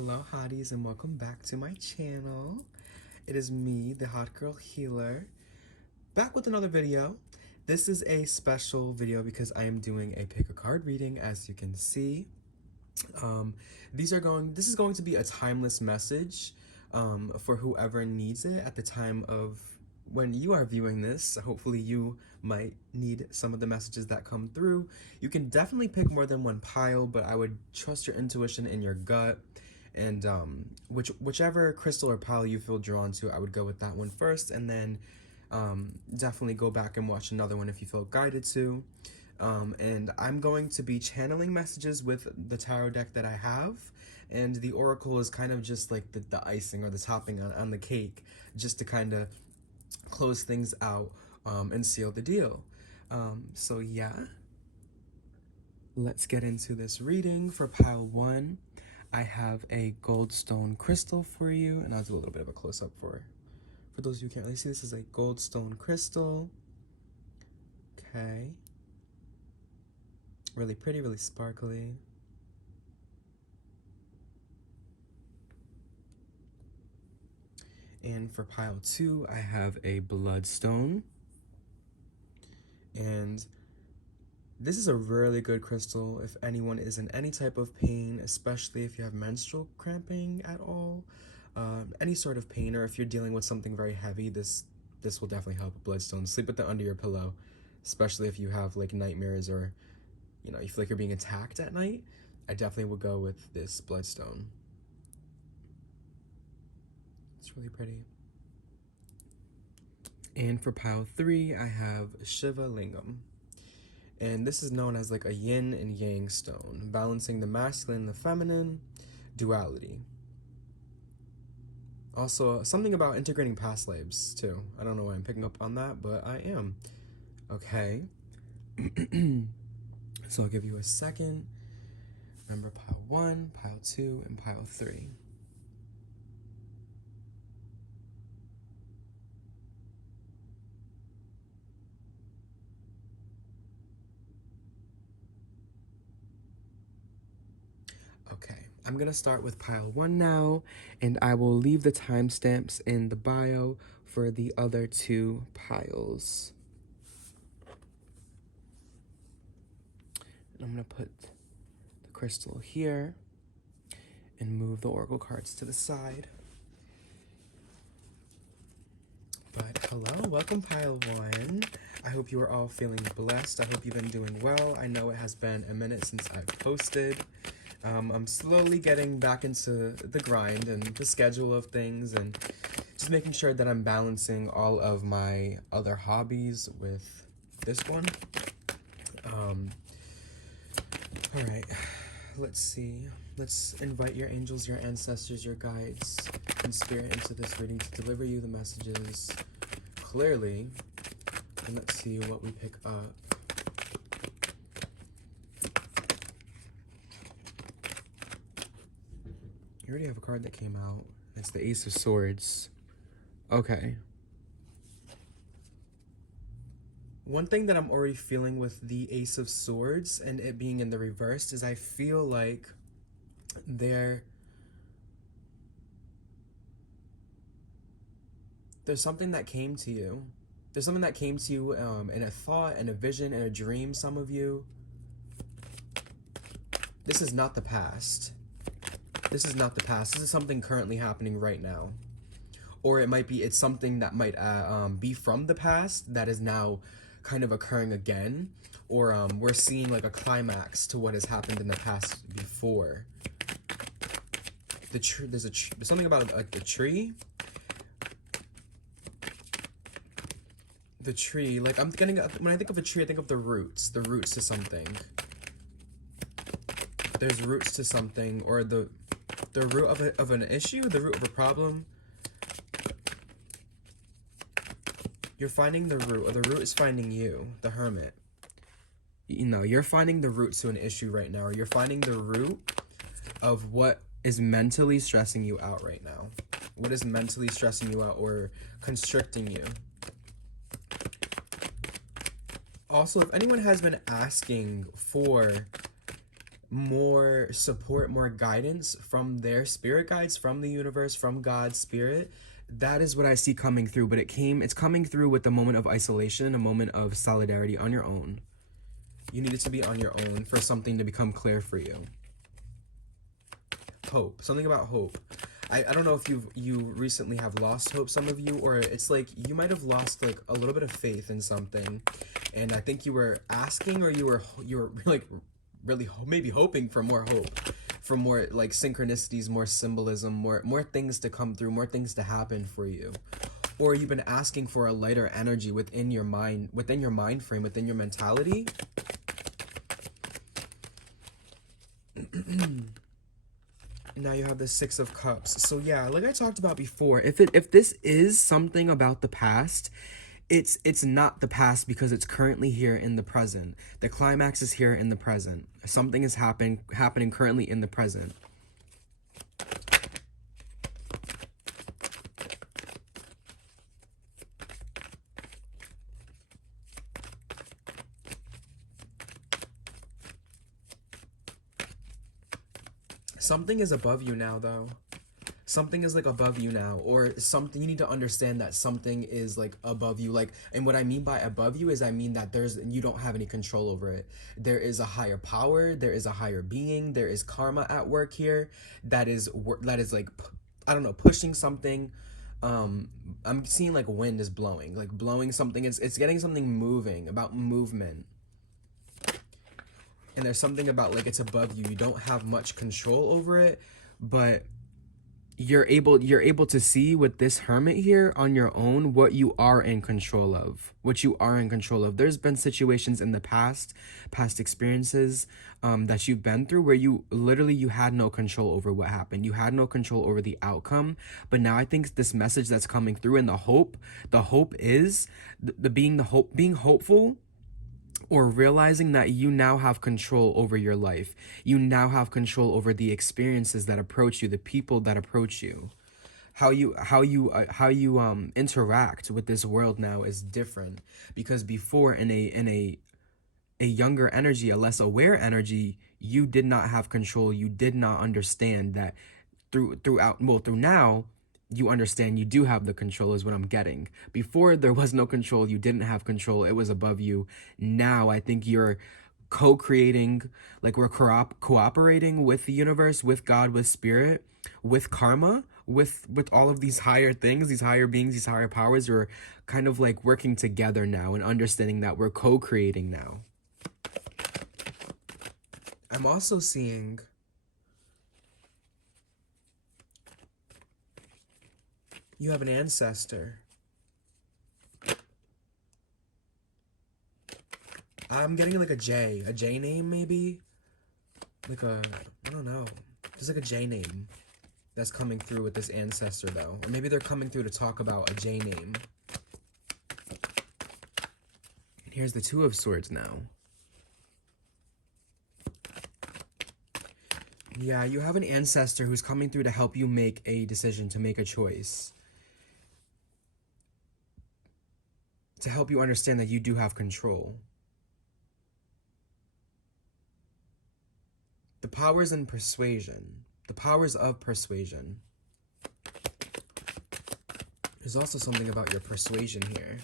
Hello hotties and welcome back to my channel. It is me, the Hot Girl Healer, back with another video. This is a special video because I am doing a pick a card reading, as you can see. This is going to be a timeless message for whoever needs it at the time of when you are viewing this. Hopefully you might need some of the messages that come through. You can definitely pick more than one pile, but I would trust your intuition and your gut. And whichever crystal or pile you feel drawn to, I would go with that one first, and then definitely go back and watch another one if you feel guided to. And I'm going to be channeling messages with the tarot deck that I have, and the oracle is kind of just like the icing or the topping on the cake, just to kind of close things out and seal the deal. So yeah, let's get into this reading. For pile 1, I have a goldstone crystal for you, and I'll do a little bit of a close-up for those of you who can't really see. This is a goldstone crystal. Okay. Really pretty, really sparkly. And for pile 2, I have a bloodstone. And this is a really good crystal if anyone is in any type of pain, especially if you have menstrual cramping at all, any sort of pain, or if you're dealing with something very heavy. This will definitely help. Bloodstone. Sleep with it under your pillow, especially if you have like nightmares, or you feel like you're being attacked at night. I definitely would go with this bloodstone. It's really pretty. And for pile 3, I have Shiva Lingam. And this is known as like a yin and yang stone, balancing the masculine and the feminine, duality. Also, something about integrating past lives, too. I don't know why I'm picking up on that, but I am. Okay. So I'll give you a second. Remember pile 1, pile 2, and pile 3. Okay, I'm gonna start with pile 1 now, and I will leave the timestamps in the bio for the other 2 piles. And I'm gonna put the crystal here and move the oracle cards to the side. But hello, welcome pile 1. I hope you are all feeling blessed. I hope you've been doing well. I know it has been a minute since I've posted. I'm slowly getting back into the grind and the schedule of things, and just making sure that I'm balancing all of my other hobbies with this one. All right, let's see. Let's invite your angels, your ancestors, your guides, and spirit into this reading to deliver you the messages clearly. And let's see what we pick up. You already have a card that came out. It's the Ace of Swords. Okay. One thing that I'm already feeling with the Ace of Swords and it being in the reverse is I feel like there's something that came to you. There's something that came to you in a thought, in a vision, in a dream, some of you. This is not the past. This is not the past. This is something currently happening right now. Or it might be, it's something that might be from the past that is now kind of occurring again. Or we're seeing like a climax to what has happened in the past before. There's something about like the tree. The tree, like when I think of a tree, I think of the roots to something. There's roots to something, or the root of an issue, the root of a problem. You're finding the root, or the root is finding you, the Hermit. You're finding the root to an issue right now, or you're finding the root of what is mentally stressing you out right now. What is mentally stressing you out or constricting you? Also, if anyone has been asking for more support, more guidance from their spirit guides, from the universe, from God's spirit. That is what I see coming through, but it's coming through with a moment of isolation, a moment of solidarity on your own. You need it to be on your own for something to become clear for you. Hope. Something about hope. I don't know if you recently have lost hope, some of you, or it's like you might have lost like a little bit of faith in something, and I think you were asking, or you were like really maybe hoping for more hope, for more like synchronicities, more symbolism, more things to come through, more things to happen for you. Or you've been asking for a lighter energy within your mind frame, within your mentality. Now you have the Six of Cups. So yeah, like I talked about before, if this is something about the past, it's not the past because it's currently here in the present. The climax is here in the present. Something is happening currently in the present. Something is above you now, though. Something is like above you now, or something. You need to understand that something is like above you. Like, and what I mean by above you is I mean that you don't have any control over it. There is a higher power, there is a higher being, there is karma at work here that is like, I don't know, pushing something. I'm seeing like wind is blowing, like blowing something. It's getting something moving, about movement. And there's something about like it's above you. You don't have much control over it, but you're able to see with this hermit here on your own what you are in control of. There's been situations in the past experiences that you've been through where you had no control over what happened. You had no control over the outcome. But now I think this message that's coming through, and the hope is being hopeful, or realizing that you now have control over your life. You now have control over the experiences that approach you, the people that approach you. How you interact with this world now is different, because before, in a younger energy, a less aware energy, you did not have control. You did not understand that. Through now, you understand you do have the control, is what I'm getting. Before, there was no control. You didn't have control. It was above you. Now I think you're co-creating, like we're cooperating with the universe, with God, with spirit, with karma, with all of these higher things, these higher beings, these higher powers. Are kind of like working together now and understanding that we're co-creating now. I'm also seeing you have an ancestor. I'm getting like a J name maybe? Like I don't know. Just like a J name that's coming through with this ancestor though. Or maybe they're coming through to talk about a J name. And here's the Two of Swords now. Yeah, you have an ancestor who's coming through to help you make a decision, to make a choice. To help you understand that you do have control. The powers in persuasion. The powers of persuasion. There's also something about your persuasion here.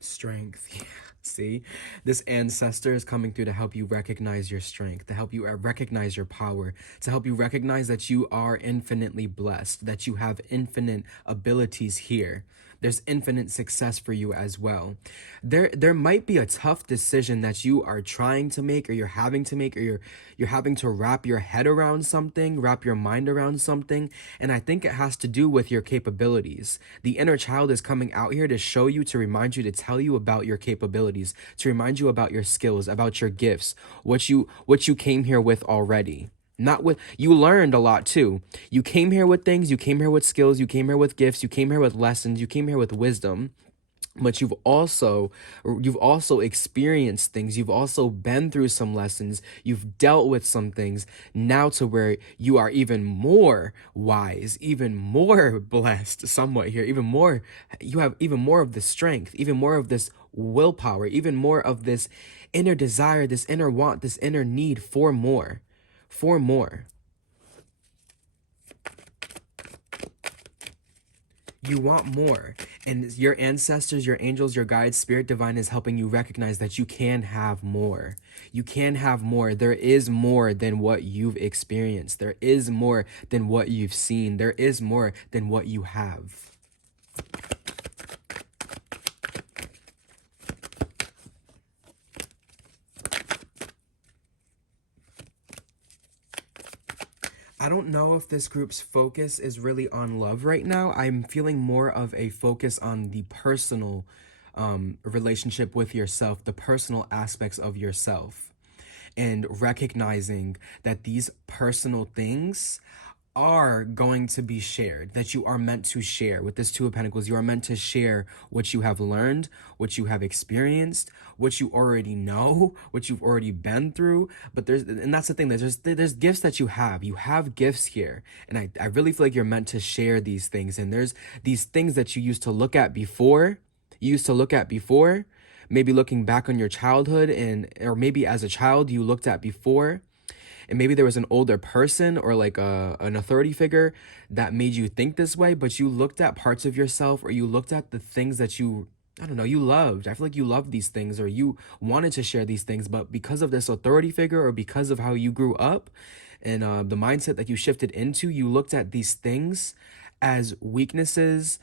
Strength. Yeah. See, this ancestor is coming through to help you recognize your strength, to help you recognize your power, to help you recognize that you are infinitely blessed, that you have infinite abilities here. There's infinite success for you as well. There might be a tough decision that you are trying to make, or you're having to make, or you're having to wrap your head around something, wrap your mind around something, and I think it has to do with your capabilities. The inner child is coming out here to show you, to remind you, to tell you about your capabilities, to remind you about your skills, about your gifts, what you came here with already. Not with, you learned a lot too. You came here with things, you came here with skills, you came here with gifts, you came here with lessons, you came here with wisdom. but you've also experienced things, you've also been through some lessons, you've dealt with some things now to where you are even more wise, even more blessed somewhat here, even more, you have even more of the strength, even more of this willpower, even more of this inner desire, this inner want, this inner need for more, for more. You want more. And your ancestors, your angels, your guides, spirit divine is helping you recognize that you can have more. You can have more. There is more than what you've experienced. There is more than what you've seen. There is more than what you have. I don't know if this group's focus is really on love right now. I'm feeling more of a focus on the personal relationship with yourself, the personal aspects of yourself, and recognizing that these personal things are going to be shared, that you are meant to share. With this Two of Pentacles, you are meant to share what you have learned, what you have experienced, what you already know, what you've already been through. But and that's the thing, there's gifts that you have gifts here, and I really feel like you're meant to share these things. And there's these things that you used to look at before, maybe looking back on your childhood, and or maybe as a child you looked at before, and maybe there was an older person or like an authority figure that made you think this way, but you looked at parts of yourself, or you looked at the things that you, I don't know, you loved. I feel like you loved these things, or you wanted to share these things, but because of this authority figure, or because of how you grew up and the mindset that you shifted into, you looked at these things as weaknesses.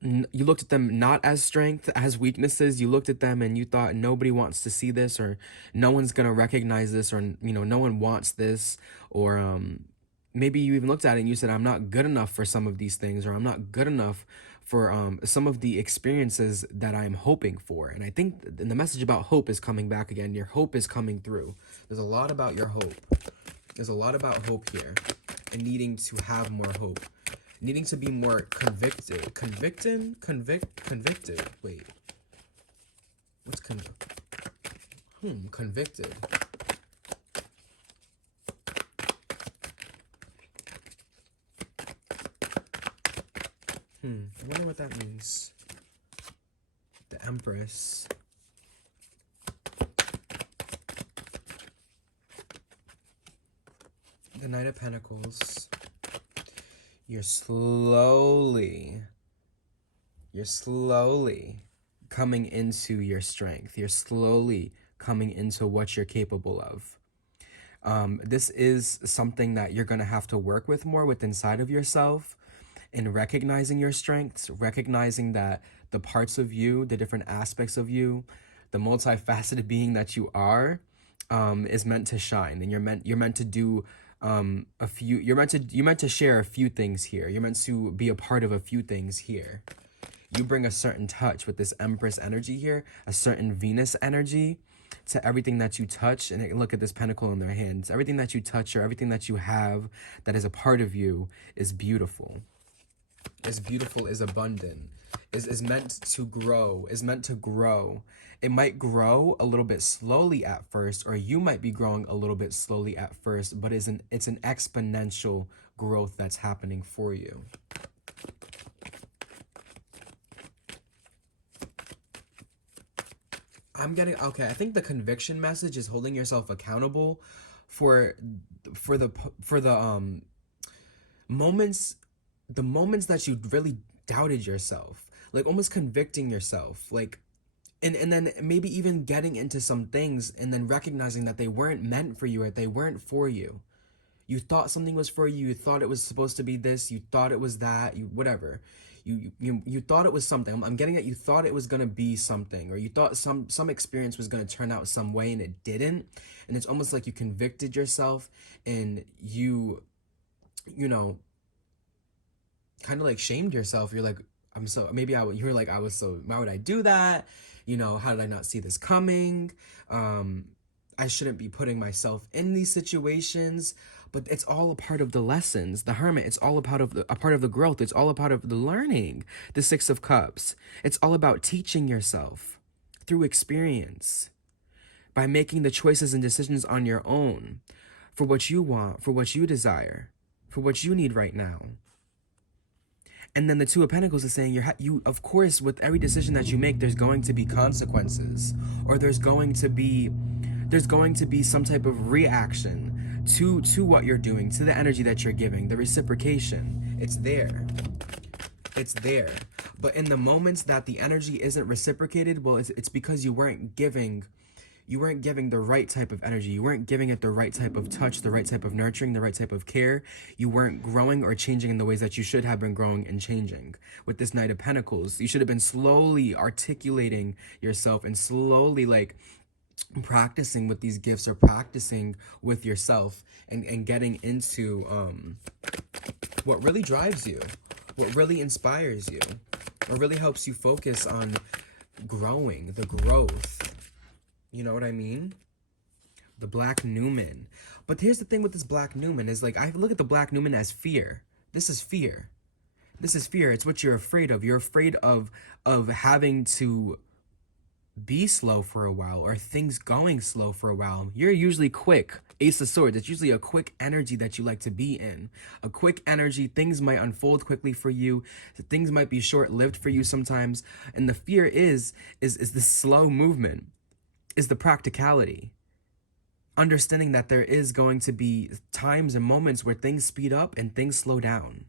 You looked at them not as strength, as weaknesses. You looked at them and you thought nobody wants to see this, or no one's gonna recognize this, or no one wants this, or maybe you even looked at it and you said, I'm not good enough for some of these things, or I'm not good enough for some of the experiences that I'm hoping for. And I think the message about hope is coming back again. Your hope is coming through. There's a lot about your hope. There's a lot about hope here, and needing to have more hope, needing to be more convicted. Convicted. Wait. What's convicted. I wonder what that means. The Empress. The Knight of Pentacles. You're slowly coming into your strength. You're slowly coming into what you're capable of. This is something that you're going to have to work with more with inside of yourself, in recognizing your strengths, recognizing that the parts of you, the different aspects of you, the multifaceted being that you are, is meant to shine. And you're meant to do you're meant to share a few things here. You're meant to be a part of a few things here. You bring a certain touch with this Empress energy here, a certain Venus energy to everything that you touch. And look at this pentacle in their hands. Everything that you touch, or everything that you have that is a part of you, is beautiful. Is beautiful, is abundant, is meant to grow, It might grow a little bit slowly at first, or you might be growing a little bit slowly at first, but it's an exponential growth that's happening for you. Okay, I think the conviction message is holding yourself accountable for the moments that you really doubted yourself, like almost convicting yourself, like, and then maybe even getting into some things and then recognizing that they weren't meant for you, or they weren't for you. You thought something was for you, you thought it was supposed to be this, you thought it was that, whatever. You thought it was something. I'm getting at, you thought it was gonna be something, or you thought some experience was gonna turn out some way, and it didn't. And it's almost like you convicted yourself, and you know, kind of like shamed yourself. You're like, you were like, why would I do that? How did I not see this coming? I shouldn't be putting myself in these situations, but it's all a part of the lessons. The Hermit, it's all a part of the growth. It's all a part of the learning. The Six of Cups, it's all about teaching yourself through experience by making the choices and decisions on your own for what you want, for what you desire, for what you need right now. And then the Two of Pentacles is saying you of course, with every decision that you make, there's going to be consequences, or there's going to be some type of reaction to what you're doing, to the energy that you're giving, the reciprocation. It's there. It's there. But in the moments that the energy isn't reciprocated, well, it's because you weren't giving the right type of energy. You weren't giving it the right type of touch, the right type of nurturing, the right type of care. You weren't growing or changing in the ways that you should have been growing and changing. With this Knight of Pentacles, you should have been slowly articulating yourself and slowly like practicing with these gifts, or practicing with yourself, and getting into what really drives you, what really inspires you, what really helps you focus on growing, the growth. You know what I mean? The Black Newman. But here's the thing with this Black Newman is like, I look at the Black Newman as fear. This is fear. This is fear. It's what you're afraid of. You're afraid of having to be slow for a while, or things going slow for a while. You're usually quick. Ace of Swords. It's usually a quick energy that you like to be in. A quick energy. Things might unfold quickly for you. Things might be short-lived for you sometimes. And the fear is the slow movement. Is the practicality. Understanding that there is going to be times and moments where things speed up and things slow down.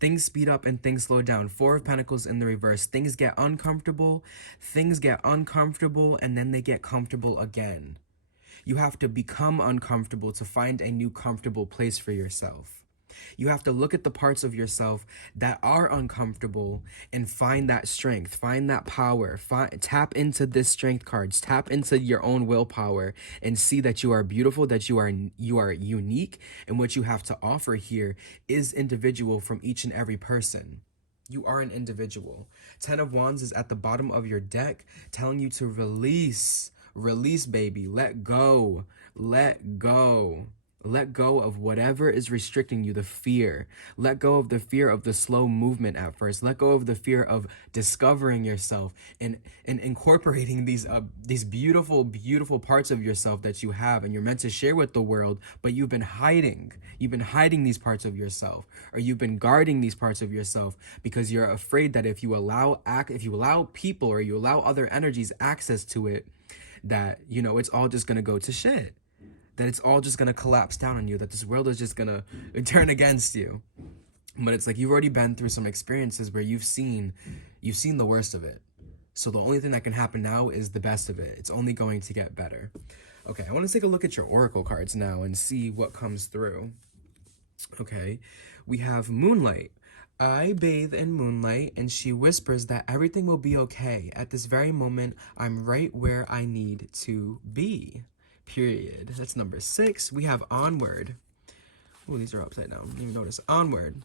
Things speed up and things slow down. Four of Pentacles in the reverse. Things get uncomfortable. Things get uncomfortable, and then they get comfortable again. You have to become uncomfortable to find a new comfortable place for yourself. You have to look at the parts of yourself that are uncomfortable and find that strength, find that power, tap into this strength cards, tap into your own willpower, and see that you are beautiful, that you are unique, and what you have to offer here is individual from each and every person. You are an individual. 10 of Wands is at the bottom of your deck, telling you to release, baby, let go, let go. Let go of whatever is restricting you, the fear. Let go of the fear of the slow movement at first. Let go of the fear of discovering yourself and incorporating these beautiful, beautiful parts of yourself that you have and you're meant to share with the world, but you've been hiding. You've been hiding these parts of yourself, or you've been guarding these parts of yourself because you're afraid that if you allow people, or you allow other energies access to it, that, you know, it's all just going to go to shit. That it's all just going to collapse down on you, that this world is just going to turn against you. But it's like you've already been through some experiences where you've seen the worst of it. So the only thing that can happen now is the best of it. It's only going to get better. Okay, I want to take a look at your oracle cards now and see what comes through. Okay, we have Moonlight. I bathe in moonlight, and she whispers that everything will be okay. At this very moment, I'm right where I need to be. Period. That's number 6. We have Onward. Oh, these are upside down. Didn't even notice. Onward.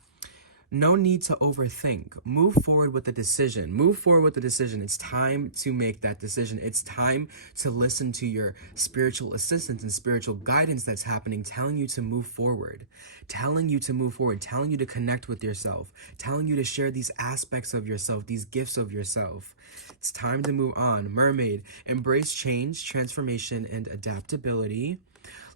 No need to overthink. Move forward with the decision. Move forward with the decision. It's time to make that decision. It's time to listen to your spiritual assistance and spiritual guidance that's happening, telling you to move forward, telling you to connect with yourself, telling you to share these aspects of yourself, these gifts of yourself. It's time to move on. Mermaid. Embrace change, transformation, and adaptability.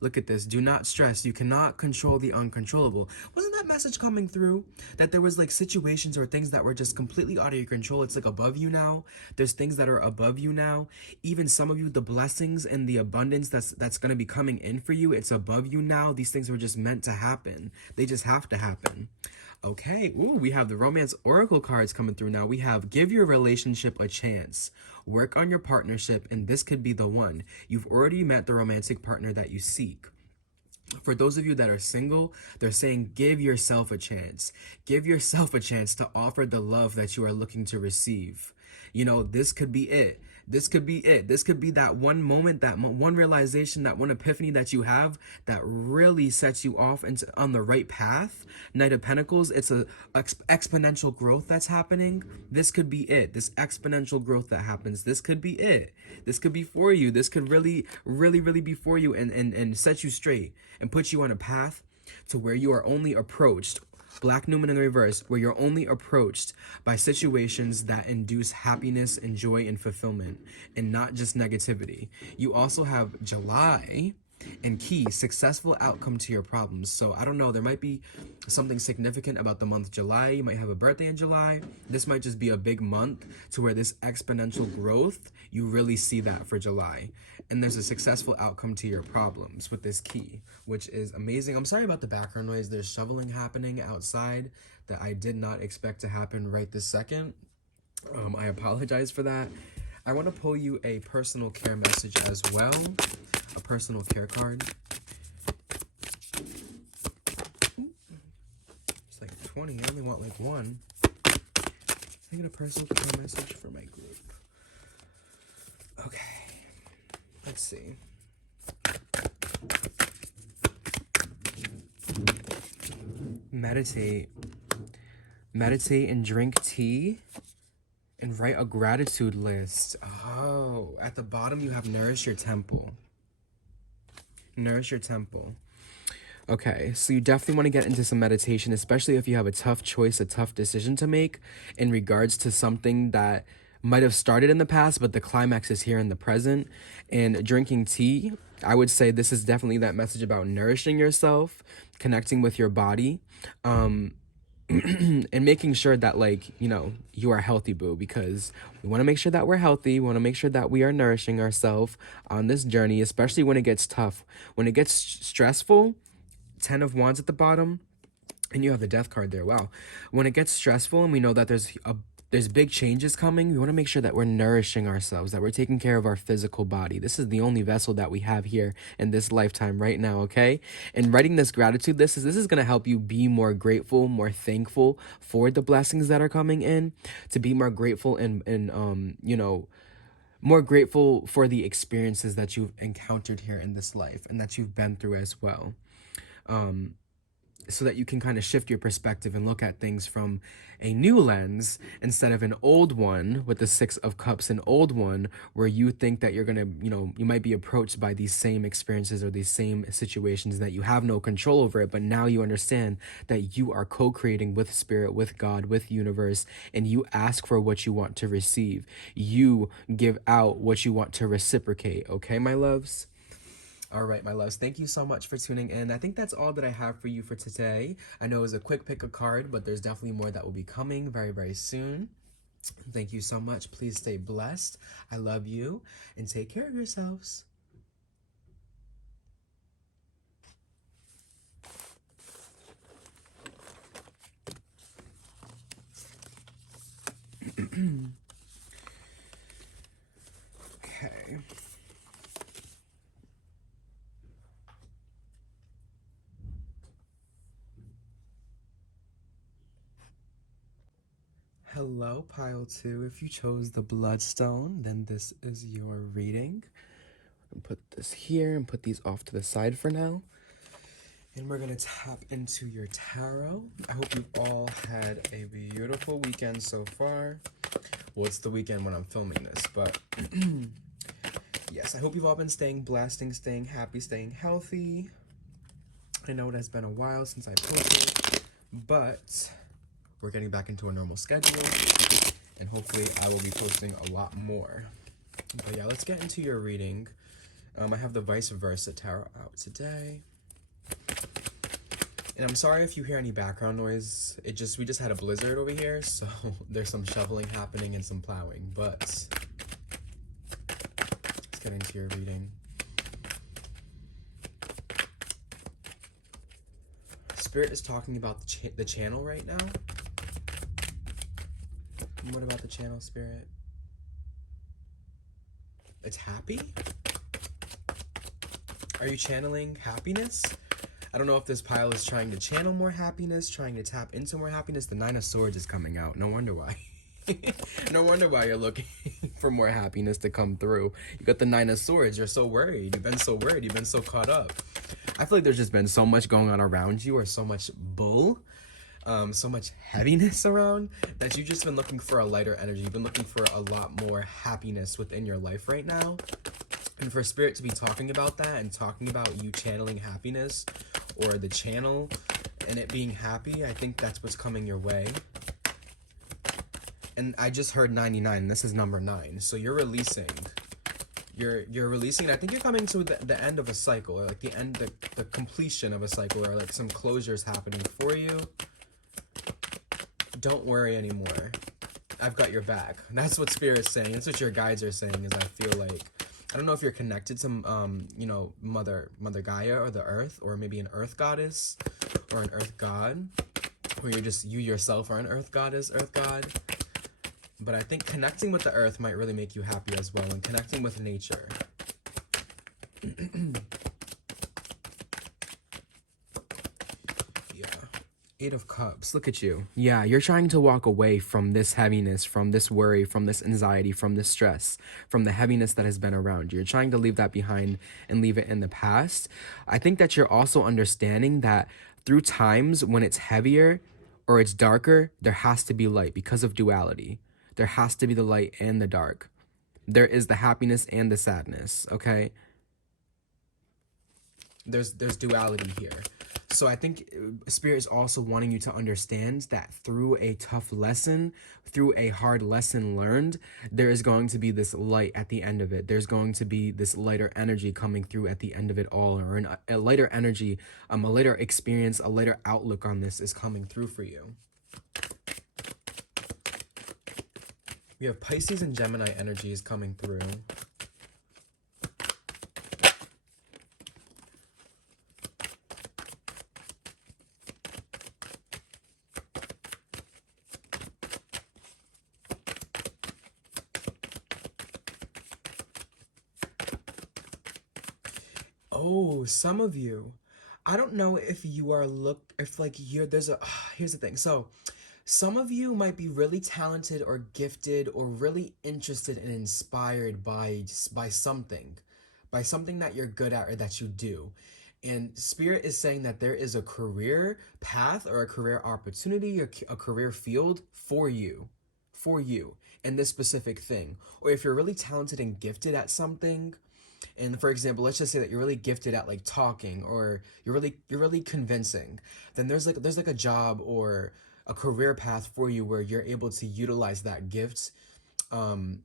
Look at this. Do not stress. You cannot control the uncontrollable. Wasn't that message coming through? That there was like situations or things that were just completely out of your control. It's like above you now. There's things that are above you now. Even some of you, the blessings and the abundance that's going to be coming in for you, it's above you now. These things were just meant to happen. They just have to happen. Okay, ooh, we have the Romance Oracle cards coming through now. We have give your relationship a chance. Work on your partnership, and this could be the one. You've already met the romantic partner that you seek. For those of you that are single, they're saying give yourself a chance. Give yourself a chance to offer the love that you are looking to receive. You know, this could be it. This could be it. This could be that one moment, that one realization, that one epiphany that you have that really sets you off into on the right path. Knight of Pentacles, it's a exponential growth that's happening. This could be it. This exponential growth that happens. This could be it. This could be for you. This could really, really, really be for you and set you straight and put you on a path to where you are only approached, Black Newman in the reverse, where you're only approached by situations that induce happiness and joy and fulfillment and not just negativity. You also have July and key, successful outcome to your problems. So I don't know, there might be something significant about the month July. You might have a birthday in July. This might just be a big month to where this exponential growth, you really see that for July. And there's a successful outcome to your problems with this key, which is amazing. I'm sorry about the background noise. There's shoveling happening outside that I did not expect to happen right this second. I apologize for that. I want to pull you a personal care message as well. A personal care card. It's like 20. I only want like one. I get a personal care message for my group. Okay. Let's see. Meditate. Meditate and drink tea. And write a gratitude list. Oh, at the bottom you have nourish your temple. Nourish your temple. Okay, so you definitely want to get into some meditation, especially if you have a tough choice, a tough decision to make in regards to something that might have started in the past, but the climax is here in the present. And drinking tea, I would say this is definitely that message about nourishing yourself, connecting with your body, and making sure that, like, you know, you are healthy, boo, because we want to make sure that we're healthy. We want to make sure that we are nourishing ourselves on this journey, especially when it gets tough. When it gets stressful, 10 of Wands at the bottom, and you have the Death card there. Wow. When it gets stressful and we know that there's big changes coming, we want to make sure that we're nourishing ourselves, that we're taking care of our physical body. This is the only vessel that we have here in this lifetime right now, okay? And writing this gratitude, this is going to help you be more grateful, more thankful for the blessings that are coming in, to be more grateful and you know, more grateful for the experiences that you've encountered here in this life and that you've been through as well. So that you can kind of shift your perspective and look at things from a new lens instead of an old one with the 6 of Cups, an old one where you think that you're going to, you know, you might be approached by these same experiences or these same situations that you have no control over it. But now you understand that you are co-creating with spirit, with God, with universe, and you ask for what you want to receive. You give out what you want to reciprocate. Okay, my loves? All right, my loves, thank you so much for tuning in. I think that's all that I have for you for today. I know it was a quick pick a card, but there's definitely more that will be coming very, very soon. Thank you so much. Please stay blessed. I love you, and take care of yourselves. Okay. Hello, pile 2. If you chose the Bloodstone, then this is your reading. Put this here and put these off to the side for now. And we're going to tap into your tarot. I hope you've all had a beautiful weekend so far. Well, it's the weekend when I'm filming this, but yes, I hope you've all been staying blessed, staying happy, staying healthy. I know it has been a while since I posted, but we're getting back into a normal schedule, and hopefully I will be posting a lot more. But yeah, let's get into your reading. I have the Vice Versa Tarot out today. And I'm sorry if you hear any background noise. We just had a blizzard over here, so there's some shoveling happening and some plowing. But let's get into your reading. Spirit is talking about the channel right now. And what about the channel, Spirit? It's happy? Are you channeling happiness? I don't know if this pile is trying to channel more happiness, trying to tap into more happiness. The 9 of Swords is coming out. No wonder why. No wonder why you're looking for more happiness to come through. You got the Nine of Swords. You're so worried. You've been so worried. You've been so caught up. I feel like there's just been so much going on around you, or so much so much heaviness around, that you've just been looking for a lighter energy. You've been looking for a lot more happiness within your life right now. And for Spirit to be talking about that and talking about you channeling happiness, or the channel and it being happy, I think that's what's coming your way. And I just heard 99. This is number 9. So you're releasing. You're releasing. I think you're coming to the end of a cycle, or like the completion of a cycle, or like some closures happening for you. Don't worry anymore. I've got your back. That's what Spirit's saying. That's what your guides are saying. Is I feel like, I don't know if you're connected to you know, Mother Gaia, or the Earth, or maybe an Earth goddess or an Earth god, or you're just, you yourself are an Earth goddess, Earth god. But I think connecting with the Earth might really make you happy as well, and connecting with nature. Yeah. 8 of Cups. Look at you. Yeah, you're trying to walk away from this heaviness, from this worry, from this anxiety, from this stress, from the heaviness that has been around you. You're trying to leave that behind and leave it in the past. I think that you're also understanding that through times when it's heavier or it's darker, there has to be light because of duality. There has to be the light and the dark. There is the happiness and the sadness, okay? There's duality here. So I think Spirit is also wanting you to understand that through a tough lesson, through a hard lesson learned, there is going to be this light at the end of it. There's going to be this lighter energy coming through at the end of it all, or a lighter energy, a lighter experience, a lighter outlook on this is coming through for you. We have Pisces and Gemini energies coming through. Oh, some of you. I don't know if you are here's the thing. So some of you might be really talented or gifted or really interested and inspired by something that you're good at or that you do. And Spirit is saying that there is a career path or a career opportunity or a career field for you in this specific thing. Or if you're really talented and gifted at something, and for example, let's just say that you're really gifted at like talking, or you're really convincing, then there's like a job or a career path for you where you're able to utilize that gift and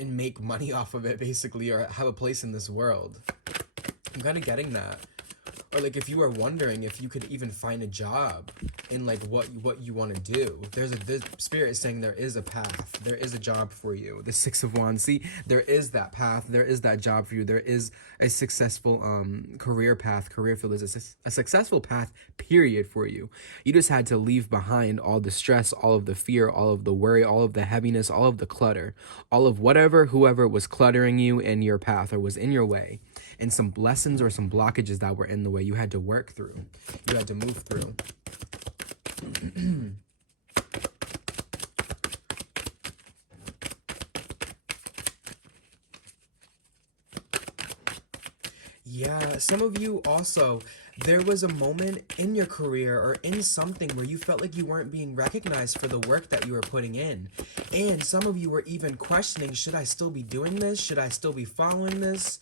make money off of it, basically, or have a place in this world. I'm kind of getting that. Or like if you were wondering if you could even find a job in like what you want to do, this Spirit is saying there is a path, there is a job for you. The 6 of Wands, see, there is that path, there is that job for you, there is a successful career path, career field. There's a successful path, period, for you. You just had to leave behind all the stress, all of the fear, all of the worry, all of the heaviness, all of the clutter, all of whoever was cluttering you in your path or was in your way, and some lessons or some blockages that were in the way you had to work through, you had to move through. Yeah, some of you also, there was a moment in your career or in something where you felt like you weren't being recognized for the work that you were putting in. And some of you were even questioning, should I still be doing this? Should I still be following this?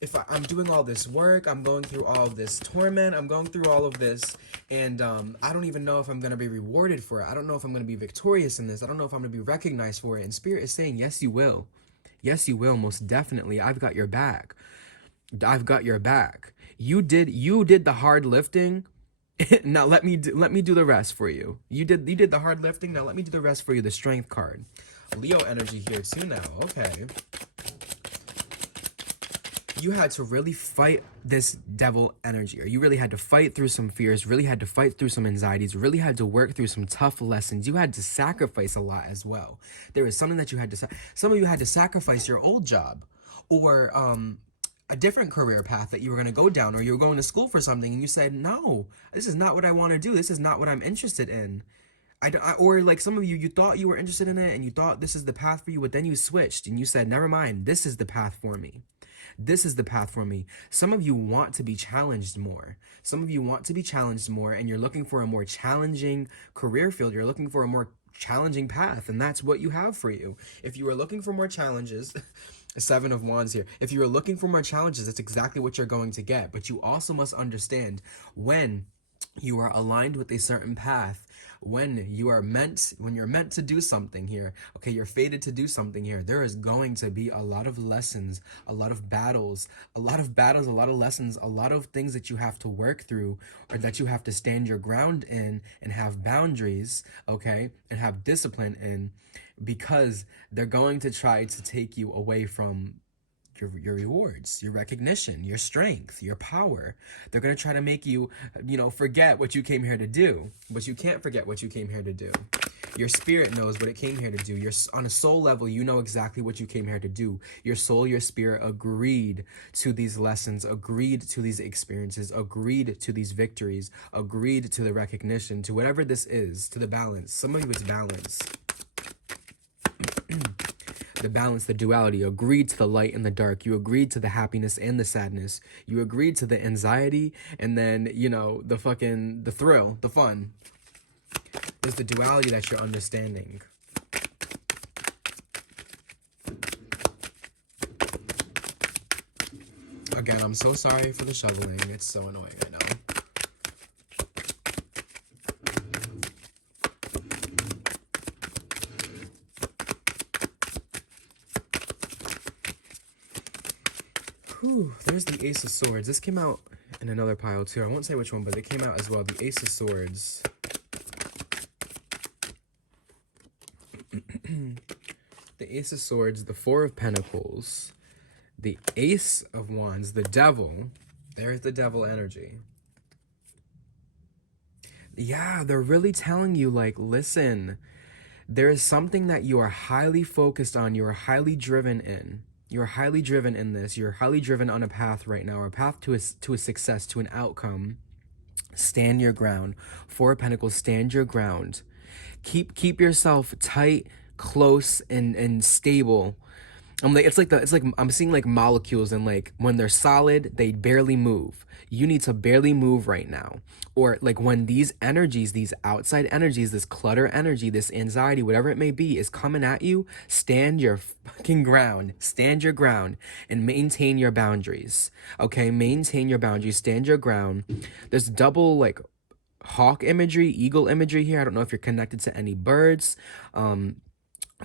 If I'm doing all this work, I'm going through all of this torment, I'm going through all of this, and I don't even know if I'm going to be rewarded for it. I don't know if I'm going to be victorious in this. I don't know if I'm going to be recognized for it. And Spirit is saying, yes, you will. Yes, you will, most definitely. I've got your back. I've got your back. You did the hard lifting. Now let me do the rest for you. You did the hard lifting. Now let me do the rest for you. The Strength card. Leo energy here too now. Okay. You had to really fight this devil energy, or you really had to fight through some fears, really had to fight through some anxieties, really had to work through some tough lessons. You had to sacrifice a lot as well. There was something that you had to, some of you had to sacrifice your old job, or a different career path that you were going to go down, or you were going to school for something and you said, no, this is not what I want to do. This is not what I'm interested in. or like some of you, you thought you were interested in it and you thought this is the path for you, but then you switched and you said, never mind, this is the path for me. This is the path for me. Some of you want to be challenged more. Some of you want to be challenged more, and you're looking for a more challenging career field. You're looking for a more challenging path, and that's what you have for you. If you are looking for more challenges, Seven of Wands here. If you are looking for more challenges, that's exactly what you're going to get. But you also must understand when you are aligned with a certain path, when you're meant to do something here, okay, you're fated to do something here, there is going to be a lot of lessons, a lot of battles, a lot of lessons, a lot of things that you have to work through, or that you have to stand your ground in and have boundaries, okay, and have discipline in, because they're going to try to take you away from your rewards, your recognition, your strength, your power. They're going to try to make you, forget what you came here to do. But you can't forget what you came here to do. Your spirit knows what it came here to do. You're on a soul level, you know exactly what you came here to do. Your soul, your spirit agreed to these lessons, agreed to these experiences, agreed to these victories, agreed to the recognition, to whatever this is, to the balance. Some of you, it's balance. The balance, the duality, agreed to the light and the dark. You agreed to the happiness and the sadness. You agreed to the anxiety and then, the thrill, the fun. There's the duality that you're understanding. Again, I'm so sorry for the shoveling. It's so annoying, I know. Whew, there's the Ace of Swords. This came out in another pile too. I won't say which one, but it came out as well. The Ace of Swords. The Ace of Swords, the Four of Pentacles, the Ace of Wands, the Devil. There's the Devil energy. Yeah, they're really telling you, like, listen, there is something that you are highly focused on, you are highly driven in. You're highly driven in this. You're highly driven on a path right now, or a path to a success, to an outcome. Stand your ground. Four of Pentacles, stand your ground. Keep yourself tight, close, and stable. It's like I'm seeing like molecules, and like when they're solid, they barely move. You need to barely move right now. Or like when these energies, these outside energies, this clutter energy, this anxiety, whatever it may be, is coming at you, stand your fucking ground. Stand your ground and maintain your boundaries. Okay, maintain your boundaries, stand your ground. There's double like hawk imagery, eagle imagery here. I don't know if you're connected to any birds. I'm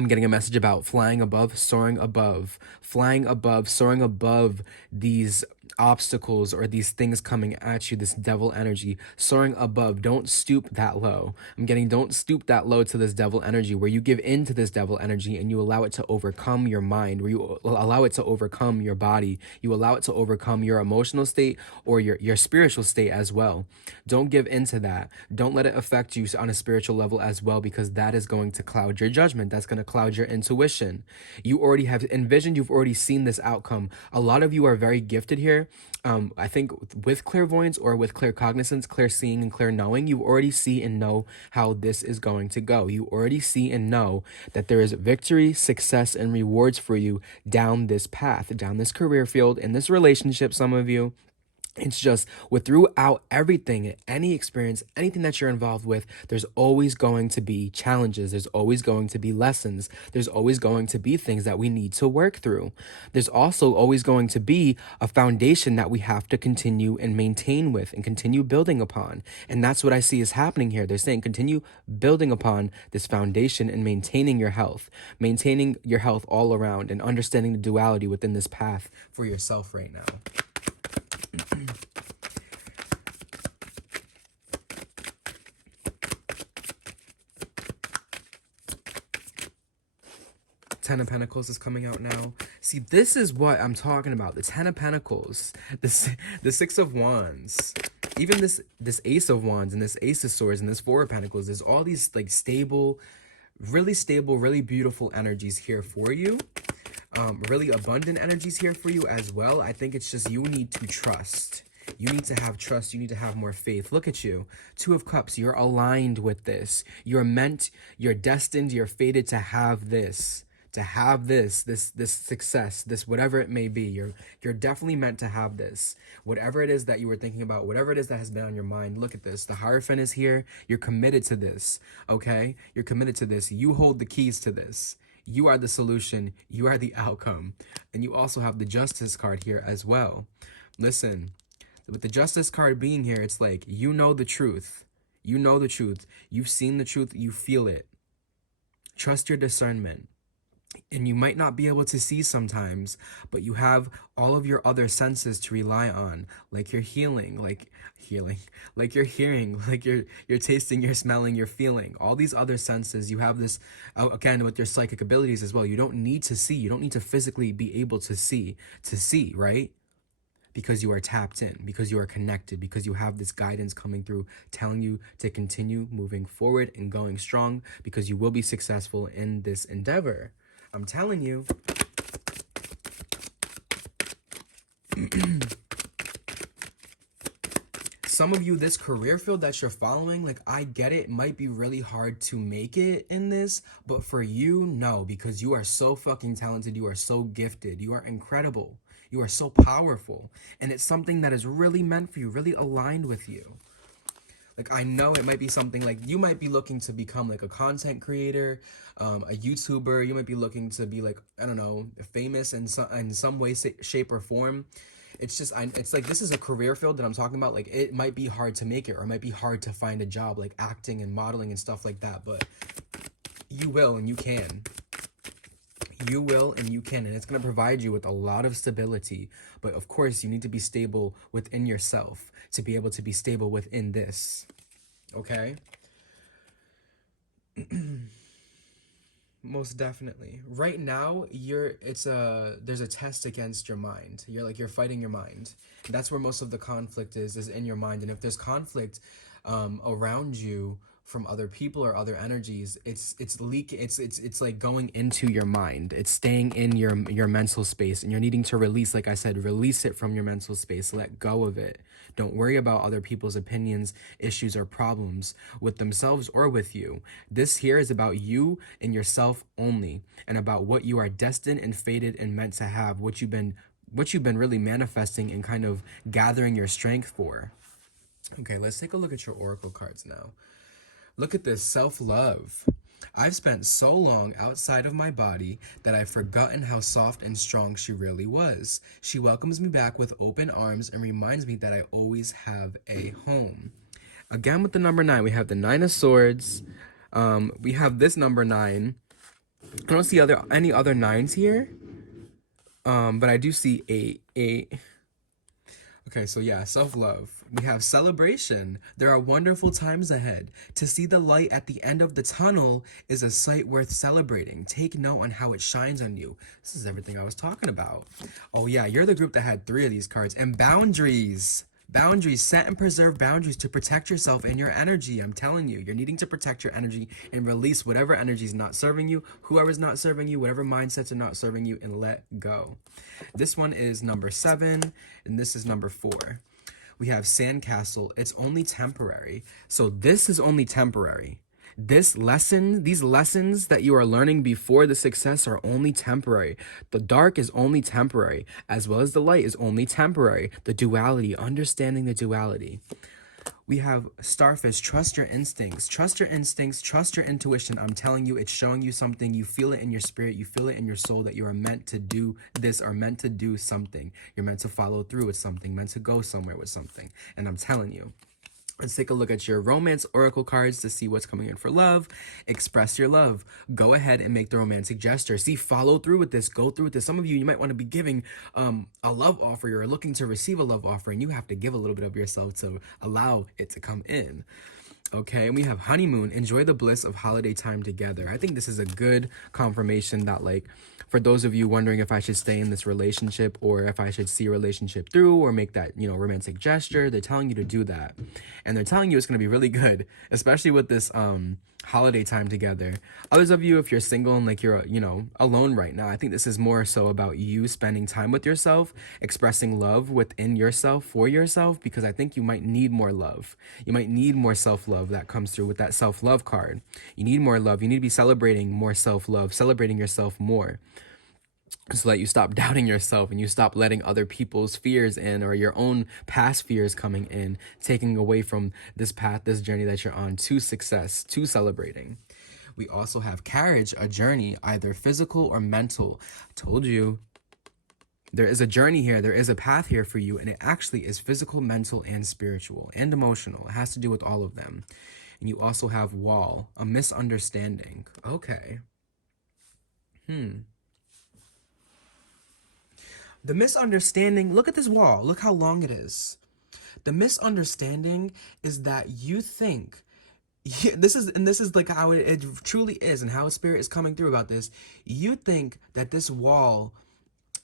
getting a message about flying above, soaring above, soaring above these obstacles or these things coming at you, this devil energy, soaring above. Don't stoop that low. I'm getting don't stoop that low to this devil energy, where you give in to this devil energy and you allow it to overcome your mind, where you allow it to overcome your body, you allow it to overcome your emotional state or your spiritual state as well. Don't give in to that. Don't let it affect you on a spiritual level as well, because that is going to cloud your judgment. That's going to cloud your intuition. You already have envisioned, you've already seen this outcome. A lot of you are very gifted here. I think with clairvoyance or with claircognizance, clear seeing and clear knowing, you already see and know how this is going to go. You already see and know that there is victory, success, and rewards for you down this path, down this career field, in this relationship, some of you. It's just throughout everything, any experience, anything that you're involved with, there's always going to be challenges. There's always going to be lessons. There's always going to be things that we need to work through. There's also always going to be a foundation that we have to continue and maintain with and continue building upon. And that's what I see is happening here. They're saying continue building upon this foundation and maintaining your health all around, and understanding the duality within this path for yourself right now. Ten of Pentacles is coming out now. See, this is what I'm talking about. The Ten of Pentacles, the Six of Wands, even this Ace of Wands and this Ace of Swords and this Four of Pentacles. There's all these like stable, really beautiful energies here for you. Really abundant energies here for you as well. I think it's just you need to trust. You need to have trust. You need to have more faith. Look at you. Two of Cups. You're aligned with this. You're meant, you're destined, you're fated to have this. To have this success, this whatever it may be. You're definitely meant to have this. Whatever it is that you were thinking about, whatever it is that has been on your mind, look at this. The Hierophant is here. You're committed to this, okay? You're committed to this. You hold the keys to this. You are the solution. You are the outcome. And you also have the Justice card here as well. Listen, with the Justice card being here, it's like, you know the truth. You know the truth. You've seen the truth. You feel it. Trust your discernment. And you might not be able to see sometimes, but you have all of your other senses to rely on, like your healing, like you're hearing, like you're tasting, you're smelling, you're feeling. All these other senses, you have this, again, with your psychic abilities as well. You don't need to see. You don't need to physically be able to see, right? Because you are tapped in, because you are connected, because you have this guidance coming through telling you to continue moving forward and going strong, because you will be successful in this endeavor. I'm telling you. Some of you, this career field that you're following, like, I get it might be really hard to make it in this, but for you, no, because you are so fucking talented. You are so gifted. You are incredible. You are so powerful. And it's something that is really meant for you, really aligned with you. Like, I know it might be something like you might be looking to become like a content creator, a YouTuber. You might be looking to be like, I don't know, famous in some way, shape, or form. It's just, it's like, this is a career field that I'm talking about. Like, it might be hard to make it, or it might be hard to find a job like acting and modeling and stuff like that. But you will and you can. You will and you can, and it's going to provide you with a lot of stability. But of course, you need to be stable within yourself to be able to be stable within this. Okay? Most definitely. Right now, there's a test against your mind. You're fighting your mind. That's where most of the conflict is in your mind. And if there's conflict around you from other people or other energies, it's like going into your mind. It's staying in your mental space, and you're needing to release, like I said, release it from your mental space. Let go of it. Don't worry about other people's opinions, issues, or problems with themselves or with you. This here is about you and yourself only, and about what you are destined and fated and meant to have, what you've been really manifesting and kind of gathering your strength for. Okay, let's take a look at your oracle cards now. Look at this, self-love. I've spent so long outside of my body that I've forgotten how soft and strong she really was. She welcomes me back with open arms and reminds me that I always have a home. Again, with the number 9, we have the 9 of Swords. We have this number 9. I don't see any other 9s here. But I do see 8. Okay, so yeah, self-love. We have celebration. There are wonderful times ahead. To see the light at the end of the tunnel is a sight worth celebrating. Take note on how it shines on you. This is everything I was talking about. Oh yeah, you're the group that had 3 of these cards. And boundaries. Boundaries. Set and preserve boundaries to protect yourself and your energy. I'm telling you, you're needing to protect your energy and release whatever energy is not serving you, whoever's not serving you, whatever mindsets are not serving you, and let go. This one is number 7, and this is number 4. We have Sandcastle. It's only temporary. So this is only temporary. These lessons that you are learning before the success are only temporary. The dark is only temporary, as well as the light is only temporary. The duality, understanding the duality. We have Starfish. Trust your instincts. Trust your instincts. Trust your intuition. I'm telling you, it's showing you something. You feel it in your spirit. You feel it in your soul that you are meant to do this or meant to do something. You're meant to follow through with something, meant to go somewhere with something. And I'm telling you. Let's take a look at your romance oracle cards to see what's coming in for love. Express your love. Go ahead and make the romantic gesture. See, follow through with this. Go through with this. Some of you might want to be giving a love offer. You're looking to receive a love offer, and you have to give a little bit of yourself to allow it to come in. Okay, and we have honeymoon. Enjoy the bliss of holiday time together. I think this is a good confirmation that, like, for those of you wondering if I should stay in this relationship or if I should see a relationship through or make that, romantic gesture, they're telling you to do that. And they're telling you it's going to be really good, especially with this holiday time together. Others of you, if you're single and like you're, you know, alone right now, I think this is more so about you spending time with yourself, expressing love within yourself for yourself, because I think you might need more love. You might need more self-love that comes through with that self-love card. You need more love. You need to be celebrating more self-love, celebrating yourself more, so that you stop doubting yourself and you stop letting other people's fears in, or your own past fears coming in, taking away from this path, this journey that you're on to success, to celebrating. We also have carriage, a journey, either physical or mental. I told you there is a journey here, there is a path here for you, and it actually is physical, mental, and spiritual, and emotional. It has to do with all of them. And you also have wall, a misunderstanding. Okay. The misunderstanding, look at this wall. Look how long it is. The misunderstanding is that you think, this is like how it truly is, and how spirit is coming through about this. You think that this wall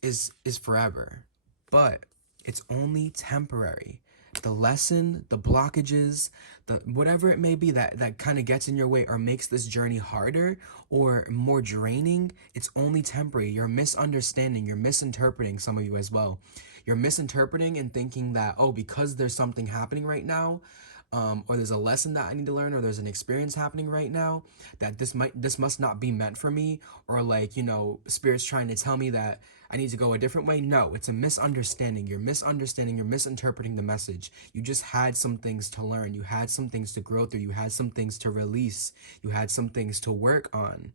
is forever, but it's only temporary. The lesson, the blockages, the whatever it may be that kind of gets in your way or makes this journey harder or more draining, it's only temporary. You're misunderstanding, you're misinterpreting, some of you as well. You're misinterpreting and thinking that, oh, because there's something happening right now, or there's a lesson that I need to learn, or there's an experience happening right now, that this must not be meant for me, or like, you know, spirit's trying to tell me that I need to go a different way. No, it's a misunderstanding. You're misunderstanding, you're misinterpreting the message. You just had some things to learn. You had some things to grow through. You had some things to release. You had some things to work on.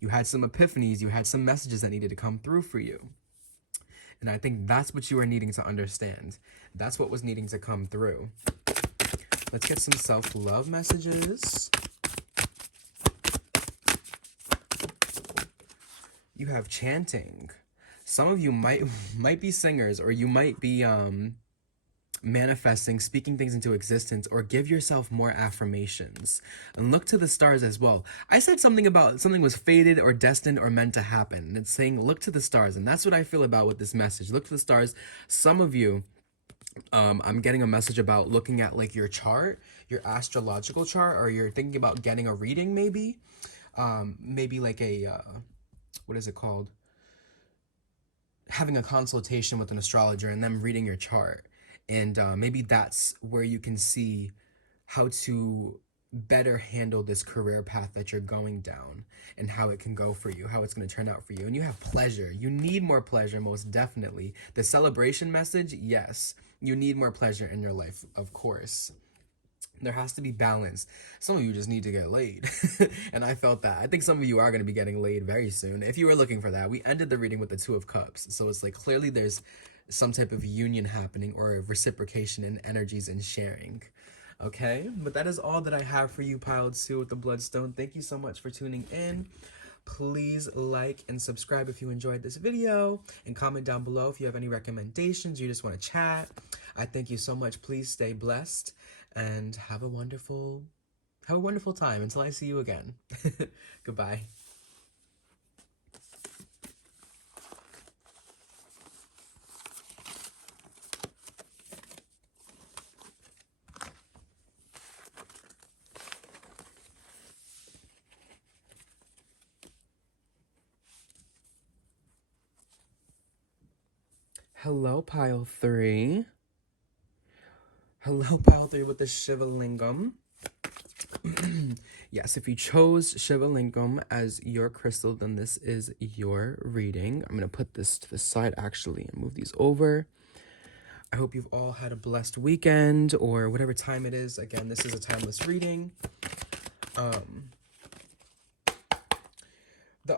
You had some epiphanies. You had some messages that needed to come through for you. And I think that's what you were needing to understand. That's what was needing to come through. Let's get some self-love messages. You have chanting. Some of you might be singers, or you might be manifesting, speaking things into existence, or give yourself more affirmations. And look to the stars as well. I said something about something was fated or destined or meant to happen. And it's saying look to the stars. And that's what I feel about with this message. Look to the stars. Some of you, I'm getting a message about looking at like your chart, your astrological chart, or you're thinking about getting a reading maybe. Maybe like a, what is it called? Having a consultation with an astrologer and them reading your chart. And maybe that's where you can see how to better handle this career path that you're going down, and how it can go for you, how it's going to turn out for you. And you have pleasure. You need more pleasure, most definitely. The celebration message, yes. You need more pleasure in your life, of course. There has to be balance. Some of you just need to get laid. And I felt that. I think some of you are going to be getting laid very soon. If you were looking for that, we ended the reading with the Two of Cups. So it's like clearly there's some type of union happening, or a reciprocation in energies and sharing. Okay? But that is all that I have for you, Pile 2 with the Bloodstone. Thank you so much for tuning in. Please like and subscribe if you enjoyed this video, and comment down below if you have any recommendations, you just want to chat. I thank you so much. Please stay blessed and have a wonderful time until I see you again. Goodbye. Hello, Pile 3. Hello, Pile 3 with the Shiva Lingam. Yes, if you chose Shiva Lingam as your crystal, then this is your reading. I'm going to put this to the side, actually, and move these over. I hope you've all had a blessed weekend, or whatever time it is. Again, this is a timeless reading. The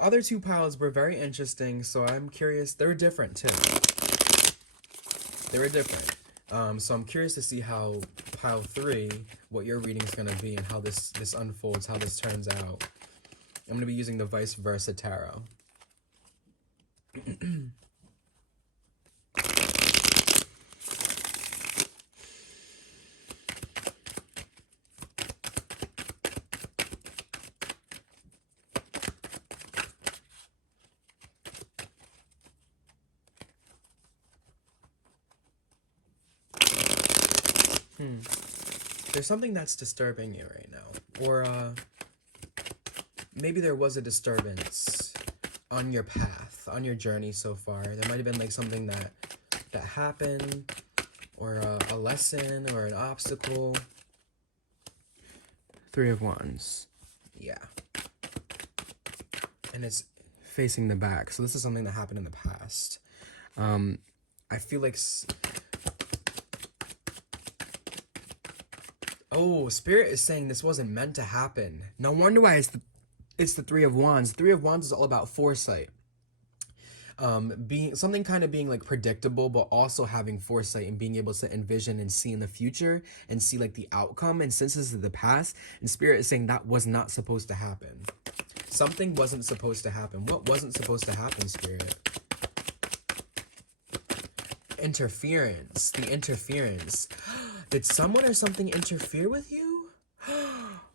other two piles were very interesting, so I'm curious. They were different, too. They were different. So I'm curious to see how pile 3, what your reading is going to be, and how this unfolds, how this turns out. I'm going to be using the Vice Versa Tarot. There's something that's disturbing you right now, or maybe there was a disturbance on your path, on your journey so far. There might have been like something that happened, or a lesson, or an obstacle. Three of Wands. Yeah. And it's facing the back. So this is something that happened in the past. I feel like... Oh, Spirit is saying this wasn't meant to happen. No wonder why it's the Three of Wands. Three of Wands is all about foresight. Being like predictable, but also having foresight and being able to envision and see in the future and see like the outcome. And since this is the past, and Spirit is saying that was not supposed to happen. Something wasn't supposed to happen. What wasn't supposed to happen, Spirit? Interference. The interference. Did someone or something interfere with you?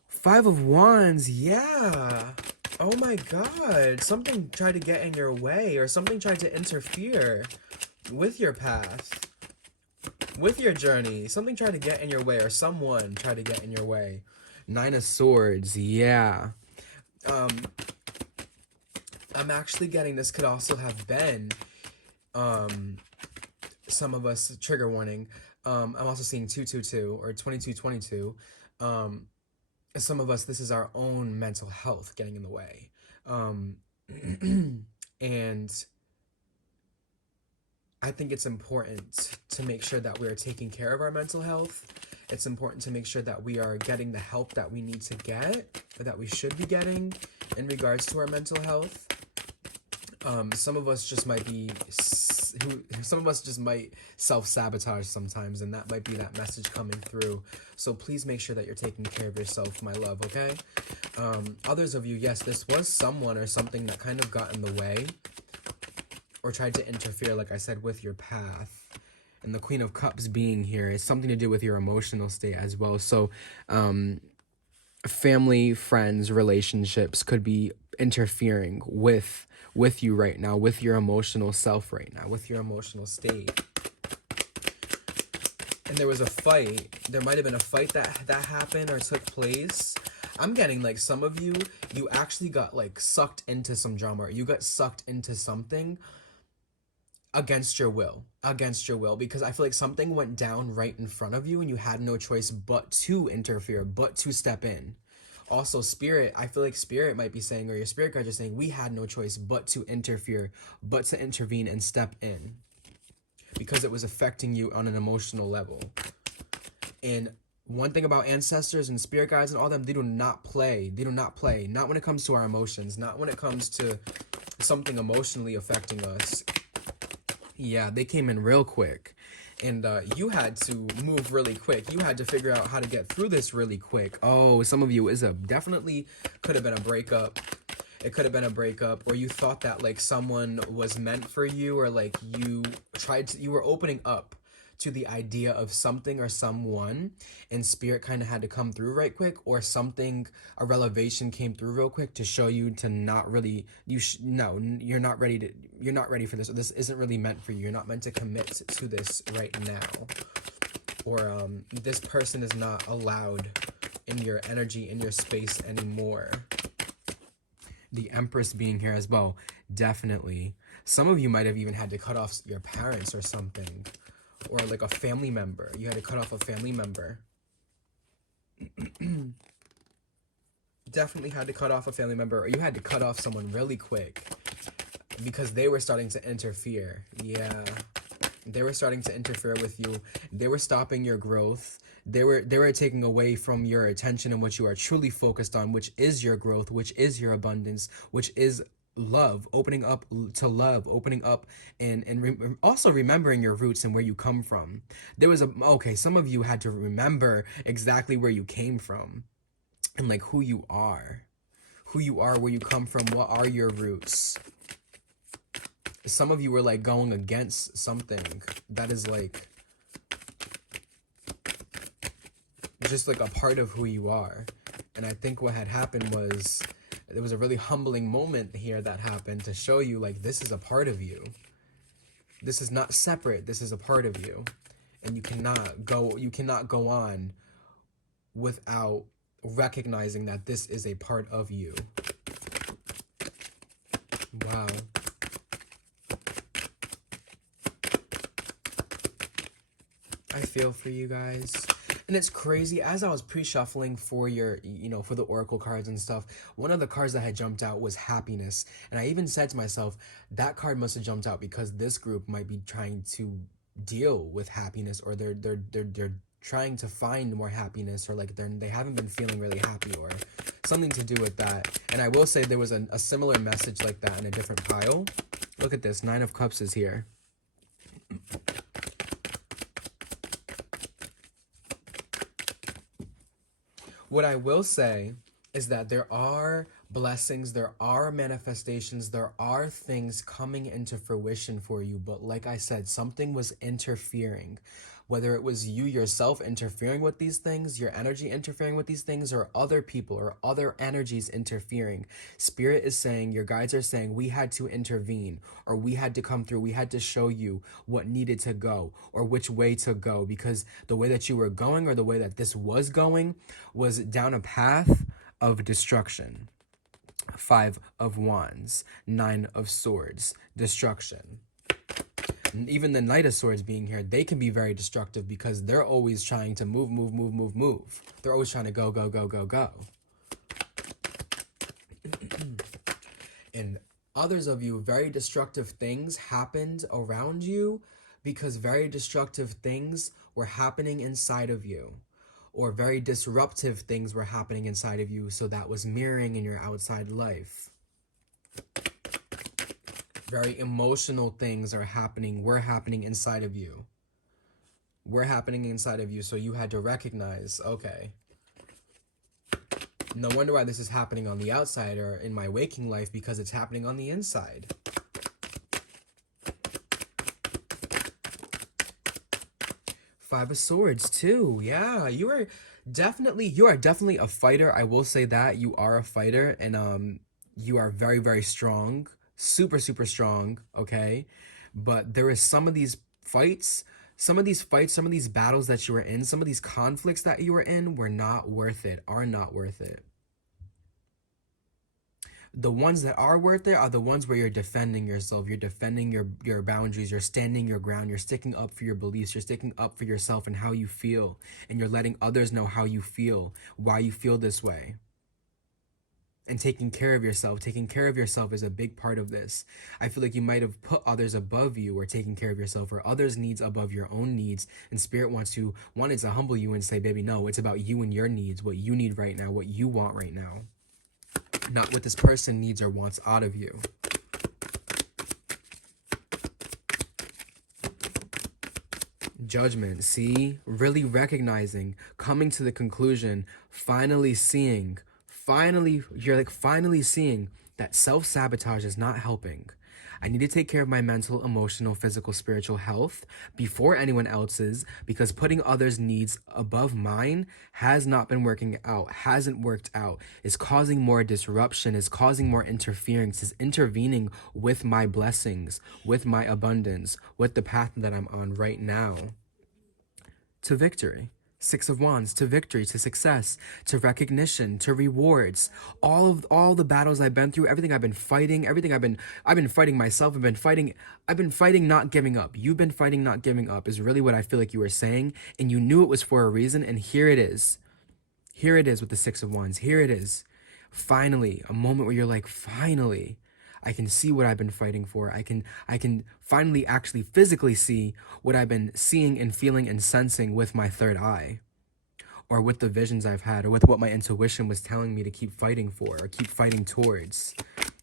Five of Wands, yeah. Oh my God. Something tried to get in your way, or something tried to interfere with your path, with your journey. Something tried to get in your way, or someone tried to get in your way. Nine of Swords, yeah. I'm actually getting this could also have been some of us, trigger warning. I'm also seeing 222 or 2222. Some of us, this is our own mental health getting in the way. And I think it's important to make sure that we are taking care of our mental health. It's important to make sure that we are getting the help that we need to get, or that we should be getting in regards to our mental health. Some of us just might self-sabotage sometimes, and that might be that message coming through. So please make sure that you're taking care of yourself, my love, okay? Others of you, yes, this was someone or something that kind of got in the way or tried to interfere, like I said, with your path. And the Queen of Cups being here is something to do with your emotional state as well. So family, friends, relationships could be interfering with you right now, with your emotional self right now, with your emotional state. And there was a fight. There might have been a fight that happened or took place. I'm getting like some of you actually got like sucked into some drama, or you got sucked into something against your will, because I feel like something went down right in front of you and you had no choice but to interfere, but to step in. Also, Spirit, I feel like Spirit might be saying, or your Spirit guides are saying, we had no choice but to interfere, but to intervene and step in, because it was affecting you on an emotional level. And one thing about ancestors and Spirit guides and all them, they do not play. Not when it comes to our emotions, not when it comes to something emotionally affecting us. Yeah, they came in real quick. And you had to move really quick. You had to figure out how to get through this really quick. Oh, some of you definitely could have been a breakup. It could have been a breakup, or you thought that like someone was meant for you, or like you were opening up to the idea of something or someone, and Spirit kind of had to come through right quick, or a revelation came through real quick to show you to not really, you're not ready for this, or this isn't really meant for you. You're not meant to commit to this right now, or this person is not allowed in your energy, in your space anymore. The Empress being here as well, definitely. Some of you might have even had to cut off your parents or something, or like a family member. You had to cut off a family member. Definitely had to cut off a family member, or you had to cut off someone really quick because they were starting to interfere. Yeah, they were starting to interfere with you. They were stopping your growth. They were taking away from your attention and what you are truly focused on, which is your growth, which is your abundance, which is love, opening up to love, opening up and also remembering your roots and where you come from. Some of you had to remember exactly where you came from and like who you are, where you come from, what are your roots. Some of you were like going against something that is like just like a part of who you are. And I think what had happened was there was a really humbling moment here that happened to show you like this is a part of you. This is not separate. This is a part of you. And you cannot go on without recognizing that this is a part of you. Wow. I feel for you guys. And it's crazy, as I was pre-shuffling for your, for the oracle cards and stuff, one of the cards that had jumped out was happiness. And I even said to myself, that card must have jumped out because this group might be trying to deal with happiness, or they're trying to find more happiness, or like they haven't been feeling really happy, or something to do with that. And I will say there was a similar message like that in a different pile. Look at this, 9 of Cups is here. What I will say is that there are blessings, there are manifestations, there are things coming into fruition for you. But like I said, something was interfering. Whether it was you yourself interfering with these things, your energy interfering with these things, or other people or other energies interfering. Spirit is saying, your guides are saying, we had to intervene, or we had to come through. We had to show you what needed to go, or which way to go, because the way that you were going, or the way that this was going, was down a path of destruction. 5 of Wands, 9 of Swords, destruction. And even the Knight of Swords being here, they can be very destructive because they're always trying to move. They're always trying to go. And others of you, very destructive things happened around you because very destructive things were happening inside of you. Or very disruptive things were happening inside of you, so that was mirroring in your outside life. Very emotional things were happening inside of you. So you had to recognize, okay, no wonder why this is happening on the outside or in my waking life, because it's happening on the inside. Five of Swords too. Yeah, you are definitely a fighter. I will say that you are a fighter, and you are very, very strong, super strong. Okay, but there is some of these battles that you were in, some of these conflicts that you were in were not worth it. Are not worth it. The ones that are worth it are the ones where you're defending yourself, you're defending your boundaries, you're standing your ground, you're sticking up for your beliefs, you're sticking up for yourself and how you feel, and you're letting others know how you feel, why you feel this way. And taking care of yourself. Taking care of yourself is a big part of this. I feel like you might have put others above you, or taking care of yourself, or others' needs above your own needs. And Spirit wanted to humble you and say, baby, no, it's about you and your needs, what you need right now, what you want right now. Not what this person needs or wants out of you. Judgment, see? Really recognizing, coming to the conclusion, finally seeing that self-sabotage is not helping. I need to take care of my mental, emotional, physical, spiritual health before anyone else's, because putting others' needs above mine has not been working out, hasn't worked out, is causing more disruption, is causing more interference, is intervening with my blessings, with my abundance, with the path that I'm on right now. To victory. 6 of Wands, to victory, to success, to recognition, to rewards. All the battles I've been through, everything I've been fighting, I've been fighting myself, I've been fighting not giving up. You've been fighting not giving up is really what I feel like you were saying, and you knew it was for a reason, and here it is. Here it is with the 6 of Wands. Here it is. Finally, a moment where you're like, finally, I can see what I've been fighting for. I can finally actually physically see what I've been seeing and feeling and sensing with my third eye, or with the visions I've had, or with what my intuition was telling me to keep fighting for or keep fighting towards.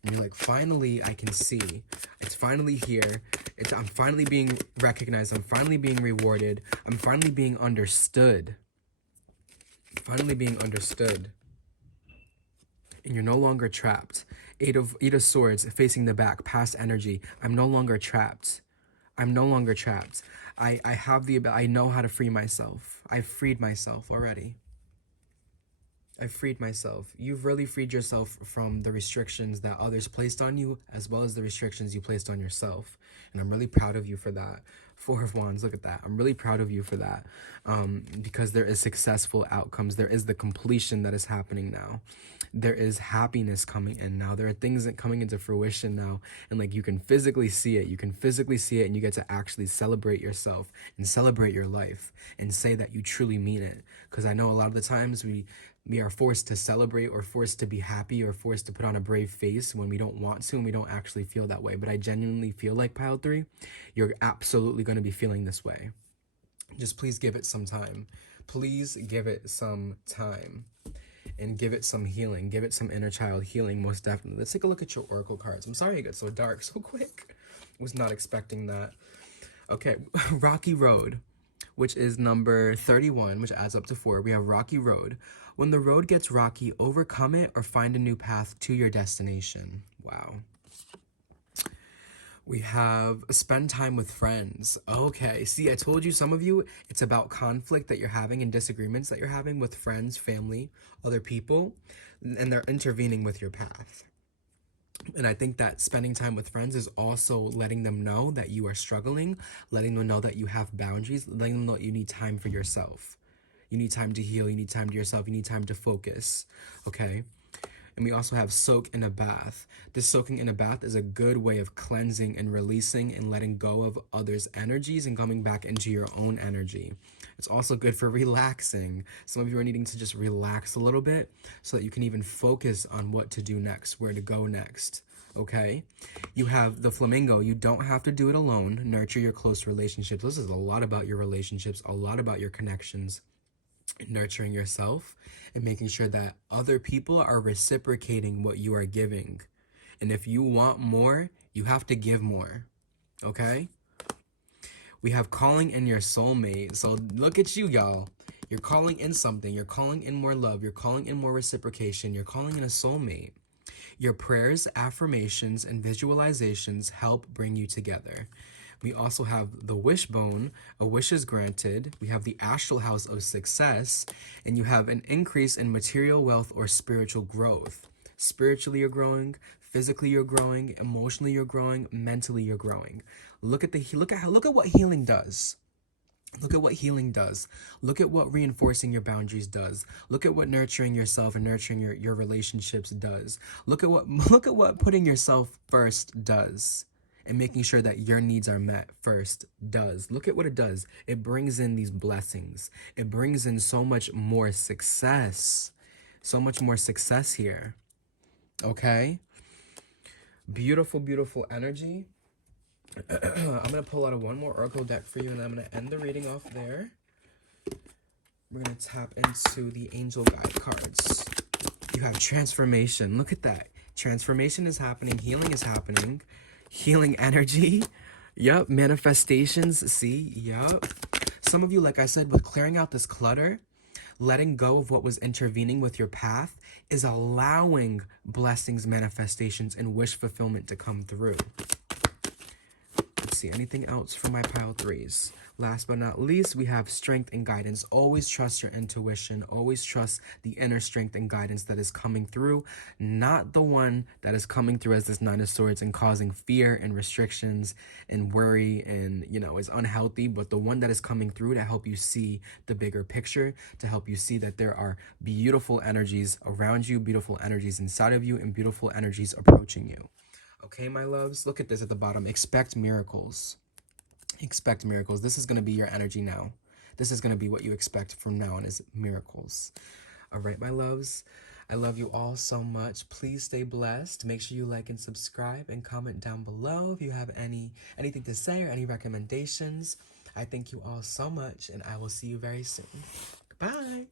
And you're like, finally, I can see. It's finally here. I'm finally being recognized. I'm finally being rewarded. I'm finally being understood. Finally being understood. And you're no longer trapped. 8 of Swords facing the back, past energy. I'm no longer trapped. I'm no longer trapped. I know how to free myself. I've freed myself already. I freed myself. You've really freed yourself from the restrictions that others placed on you, as well as the restrictions you placed on yourself. And I'm really proud of you for that. Four of Wands, look at that. I'm really proud of you for that. Because there is successful outcomes. There is the completion that is happening now. There is happiness coming in now. There are things that coming into fruition now. And like, you can physically see it. You can physically see it, and you get to actually celebrate yourself and celebrate your life and say that you truly mean it. Because I know a lot of the times we are forced to celebrate, or forced to be happy, or forced to put on a brave face when we don't want to, and we don't actually feel that way. But I genuinely feel like, pile 3, you're absolutely going to be feeling this way. Just please give it some time. Please give it some time. And give it some healing. Give it some inner child healing, most definitely. Let's take a look at your oracle cards. I'm sorry it got so dark so quick. Was not expecting that. Okay, Rocky Road, which is number 31, which adds up to 4. We have Rocky Road. When the road gets rocky, overcome it or find a new path to your destination. Wow. We have spend time with friends. Okay, see, I told you, some of you, it's about conflict that you're having and disagreements that you're having with friends, family, other people, and they're intervening with your path. And I think that spending time with friends is also letting them know that you are struggling, letting them know that you have boundaries, letting them know that you need time for yourself. You need time to heal, you need time to yourself, you need time to focus, okay? And we also have soak in a bath. This soaking in a bath is a good way of cleansing and releasing and letting go of others' energies and coming back into your own energy. It's also good for relaxing. Some of you are needing to just relax a little bit so that you can even focus on what to do next, where to go next. Okay? You have the flamingo. You don't have to do it alone. Nurture your close relationships. This is a lot about your relationships, a lot about your connections. Nurturing yourself and making sure that other people are reciprocating what you are giving. And if you want more, you have to give more. Okay? We have calling in your soulmate. So look at you, y'all. You're calling in something. You're calling in more love. You're calling in more reciprocation. You're calling in a soulmate. Your prayers, affirmations, and visualizations help bring you together. We also have the wishbone, a wish is granted. We have the astral house of success, and you have an increase in material wealth or spiritual growth. Spiritually, you're growing. Physically, you're growing. Emotionally, you're growing. Mentally, you're growing. Look at what healing does. Look at what healing does. Look at what reinforcing your boundaries does. Look at what nurturing yourself and nurturing your relationships does. Look at what putting yourself first does. And making sure that your needs are met first does. Look at what it does. It brings in these blessings. It brings in so much more success. So much more success here. Okay? Beautiful, beautiful energy. I'm going to pull out one more oracle deck for you, and I'm going to end the reading off there. We're going to tap into the angel guide cards. You have transformation. Look at that. Transformation is happening. Healing is happening. Healing energy. Yep. Manifestations. See? Yep. Some of you, like I said, with clearing out this clutter, letting go of what was intervening with your path is allowing blessings, manifestations, and wish fulfillment to come through. Let's see. Anything else for my pile 3s? Last but not least, we have strength and guidance. Always trust your intuition. Always trust the inner strength and guidance that is coming through, not the one that is coming through as this Nine of Swords and causing fear and restrictions and worry and, is unhealthy, but the one that is coming through to help you see the bigger picture, to help you see that there are beautiful energies around you, beautiful energies inside of you, and beautiful energies approaching you. Okay, my loves, look at this at the bottom. Expect miracles. Expect miracles. This is going to be your energy now. This is going to be what you expect from now on, is miracles. All right, my loves. I love you all so much. Please stay blessed. Make sure you like and subscribe and comment down below if you have anything to say or any recommendations. I thank you all so much, and I will see you very soon. Goodbye.